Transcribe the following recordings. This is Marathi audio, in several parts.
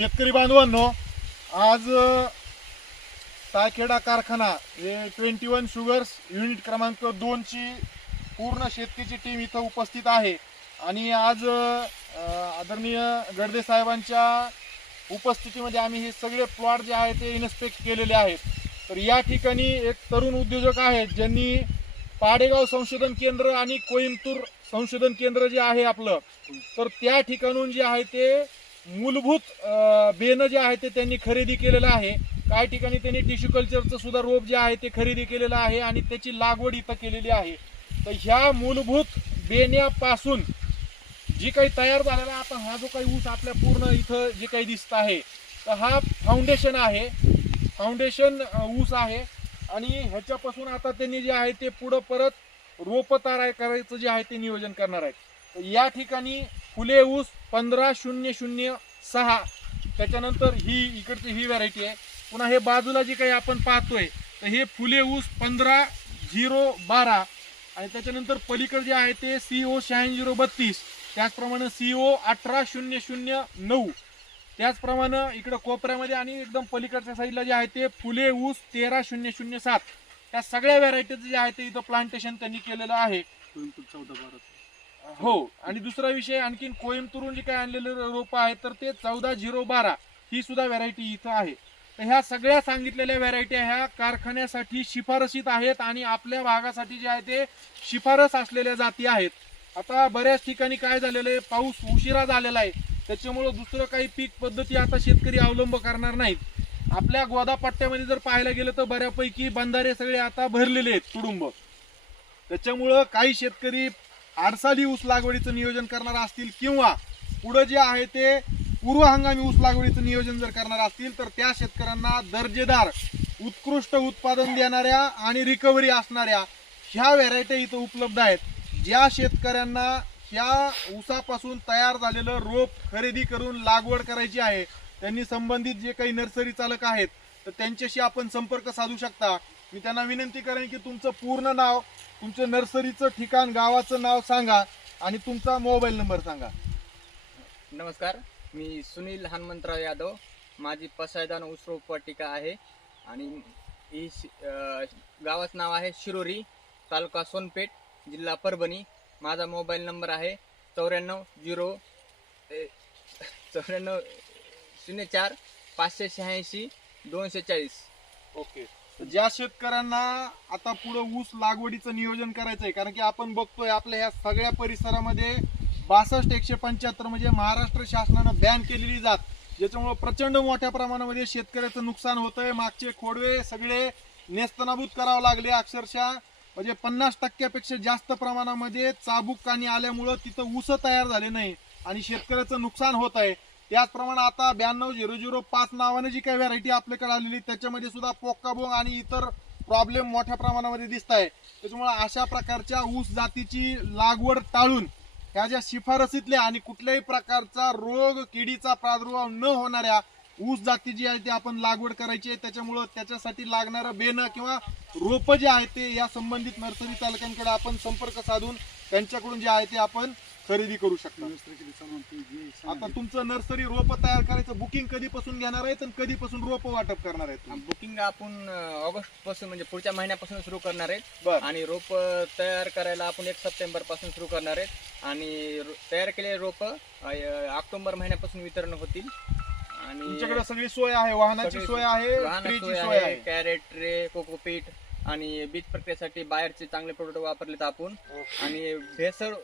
शेतकरी बांधवांनो आज तायखेडा कारखाना हे ट्वेंटी वन शुगर्स युनिट क्रमांक दोनची पूर्ण शेतकीची टीम इथं उपस्थित आहे. आणि आज आदरणीय गडदे साहेबांच्या उपस्थितीमध्ये आम्ही हे सगळे प्लॉट जे आहे ते इन्स्पेक्ट केलेले आहेत. तर या ठिकाणी एक तरुण उद्योजक आहेत ज्यांनी पाडेगाव संशोधन केंद्र आणि कोइंबतूर संशोधन केंद्र जे आहे आपलं तर त्या ठिकाणून जे आहे ते मूलभूत अ, बेनं जे आहे ते त्यांनी खरेदी केलेलं आहे. काही ठिकाणी त्यांनी टिश्यू कल्चरचं सुद्धा रोप जे आहे ते खरेदी केलेलं आहे आणि त्याची लागवड इथं केलेली आहे. तर ह्या मूलभूत बेण्यापासून जी काही तयार झालेला आता हा जो काही ऊस आपल्या पूर्ण इथं जे काही दिसत आहे तर हा फाउंडेशन आहे. फाउंडेशन ऊस आहे. आणि ह्याच्यापासून आता त्यांनी जे आहे ते पुढं परत रोप तयार करायचं जे आहे ते नियोजन करणार आहेत. तर या ठिकाणी फुले ऊस पंधरा शून्य शून्य सहा. त्याच्यानंतर ही इकडची ही व्हरायटी आहे. पुन्हा हे बाजूला जी काही आपण पाहतोय तर हे फुले ऊस पंधरा झिरो बारा. आणि त्याच्यानंतर पलीकडे जे आहे ते सी ओ शहाऐंशी झिरो बत्तीस. त्याचप्रमाणे सी ओ अठरा शून्य शून्य नऊ. त्याचप्रमाणे इकडं कोपऱ्यामध्ये आणि एकदम पलीकडच्या साईडला जे आहे ते फुले ऊस तेरा शून्य शून्य सात. त्या सगळ्या व्हरायटीचं जे आहे ते इथं प्लांटेशन त्यांनी केलेलं आहे. चौदा बारा. हो आणि दुसरा विषय आणखीन कोइंबतूरून जे काय आणलेले रोप आहेत तर ते चौदा झिरो बारा ही सुद्धा व्हरायटी इथं आहे. तर ह्या सगळ्या सांगितलेल्या व्हरायटी ह्या कारखान्यासाठी शिफारसीत आहेत आणि आपल्या भागासाठी जे आहे ते शिफारस असलेल्या जाती आहेत. आता बऱ्याच ठिकाणी काय झालेलं आहे पाऊस उशिरा झालेला आहे. त्याच्यामुळं दुसरं काही पीक पद्धती आता शेतकरी अवलंब करणार नाहीत. आपल्या गोदापट्ट्यामध्ये जर पाहायला गेलं तर बऱ्यापैकी बंधारे सगळे आता भरलेले आहेत तुडुंब. त्याच्यामुळं काही शेतकरी आडसाली ऊस लागवडीचं नियोजन करणार असतील किंवा पुढं जे आहे ते पूर्व हंगामी ऊस लागवडीचं नियोजन जर करणार असतील तर त्या शेतकऱ्यांना दर्जेदार उत्कृष्ट उत्पादन देणाऱ्या आणि रिकव्हरी असणाऱ्या ह्या व्हरायटी इथं उपलब्ध आहेत. ज्या शेतकऱ्यांना ह्या ऊसापासून तयार झालेलं रोप खरेदी करून लागवड करायची आहे त्यांनी संबंधित जे काही नर्सरी चालक आहेत तर त्यांच्याशी आपण संपर्क साधू शकता. मी त्यांना विनंती करेन की तुमचं पूर्ण नाव तुमचं नर्सरीचं ठिकाण गावाचं नाव सांगा आणि तुमचा मोबाईल नंबर सांगा. नमस्कार मी सुनील हनुमंतराव यादव. माझी पसायदान उसरोप वाटिका आहे आणि ही शि- गावाचं नाव आहे शिरोरी तालुका सोनपेठ जिल्हा परभणी. माझा मोबाईल नंबर आहे चौऱ्याण्णव झिरो ए, चौऱ्याण्णव शून्य चार पाचशे शहाऐंशी दोनशे चाळीस. ओके. ज्या शेतकऱ्यांना आता पुढे ऊस लागवडीचं नियोजन करायचं आहे कारण की आपण बघतोय आपल्या ह्या सगळ्या परिसरामध्ये बासष्ट एकशे पंच्याहत्तर म्हणजे महाराष्ट्र शासनानं बॅन केलेली जात ज्याच्यामुळे प्रचंड मोठ्या प्रमाणामध्ये शेतकऱ्याचं नुकसान होतंय. मागचे खोडवे सगळे नेस्तनाबूत करावं लागले अक्षरशः. म्हणजे पन्नास टक्क्यापेक्षा जास्त प्रमाणामध्ये चाबूक कानी आल्यामुळं तिथं ऊस तयार झाले नाही आणि शेतकऱ्याचं नुकसान होत आहे त्याचप्रमाणे आता ब्याण्णव झिरो झिरो पाच नावाने जी काही व्हरायटी आपल्याकडे आलेली त्याच्यामध्ये सुद्धा पोक्काबोंग आणि इतर प्रॉब्लेम मोठ्या प्रमाणामध्ये दिसत आहे त्याच्यामुळे अशा प्रकारच्या ऊस जातीची लागवड टाळून ह्या ज्या शिफारसीतल्या आणि कुठल्याही प्रकारचा रोग किडीचा प्रादुर्भाव न होणाऱ्या ऊस जाती जी आहे ती आपण लागवड करायची आहे. त्याच्यामुळं त्याच्यासाठी लागणारं बेनं किंवा रोपं जे आहे ते या संबंधित नर्सरी चालकांकडे आपण संपर्क साधून त्यांच्याकडून जे आहे ते आपण खरेदी करू शकता. आता तुमचं नर्सरी रोप तयार करायचं बुकिंग कधीपासून घेणार आहेत आणि कधीपासून रोप वाटप करणार तुम्ही? बुकिंग आपण ऑगस्टपासून म्हणजे पुढच्या महिन्यापासून सुरू करणार आहेत. बर. आणि रोप तयार करायला आपण एक सप्टेंबरपासून सुरू करणार आहेत. आणि तयार केलेले रोप ऑक्टोबर महिन्यापासून वितरण होतील. आणि तुमच्याकडे सगळी सोय आहे वाहनाची सोय आहे आहे. आहे. कॅरेट ट्रे कोकोपीट आणि बीज प्रक्रियेसाठी बाहेरचे चांगले प्रोडक्ट वापरलेत आपण. आणि भेसळ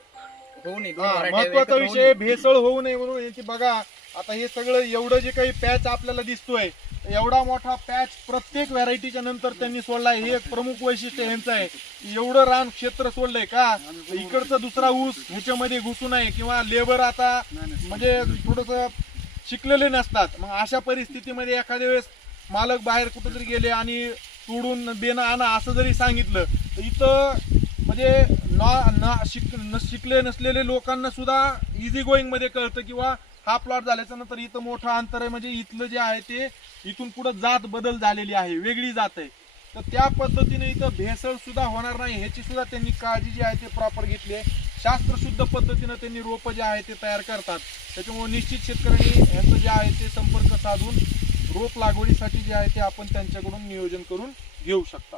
होऊ नये दोन महत्त्वाचा होऊ विषय नये. भेसळ होऊ नये म्हणून याची बघा आता हे सगळं एवढं जे काही पॅच आपल्याला दिसतोय एवढा मोठा पॅच प्रत्येक व्हरायटीच्या नंतर त्यांनी सोडलाय हे एक प्रमुख वैशिष्ट्य यांचं आहे. एवढं रान क्षेत्र सोडलंय का? इकडचा दुसरा ऊस ह्याच्यामध्ये घुसू नये किंवा लेबर आता म्हणजे थोडस शिकलेले नसतात. मग अशा परिस्थितीमध्ये एखाद्या वेळेस मालक बाहेर कुठेतरी गेले आणि तोडून बेनं आणा असं जरी सांगितलं तर इथं म्हणजे ना ना शिक न शिकले नसलेले लोकांना सुद्धा इझी गोईंगमध्ये कळतं किंवा हा प्लॉट झाल्याच्यानंतर इथं मोठं अंतर आहे. म्हणजे इथलं जे आहे ते इथून पुढे जात बदल झालेली आहे. वेगळी जात आहे. तर त्या पद्धतीने इथं भेसळ सुद्धा होणार नाही. ह्याची सुद्धा त्यांनी काळजी जी आहे ते प्रॉपर घेतली आहे. शास्त्रशुद्ध पद्धतीनं त्यांनी रोपं जे आहे ते तयार करतात. त्याच्यामुळे निश्चित शेतकऱ्यांनी ह्याचं जे आहे ते संपर्क साधून रोप लागवडीसाठी जे आहे ते आपण त्यांच्याकडून नियोजन करून घेऊ शकता.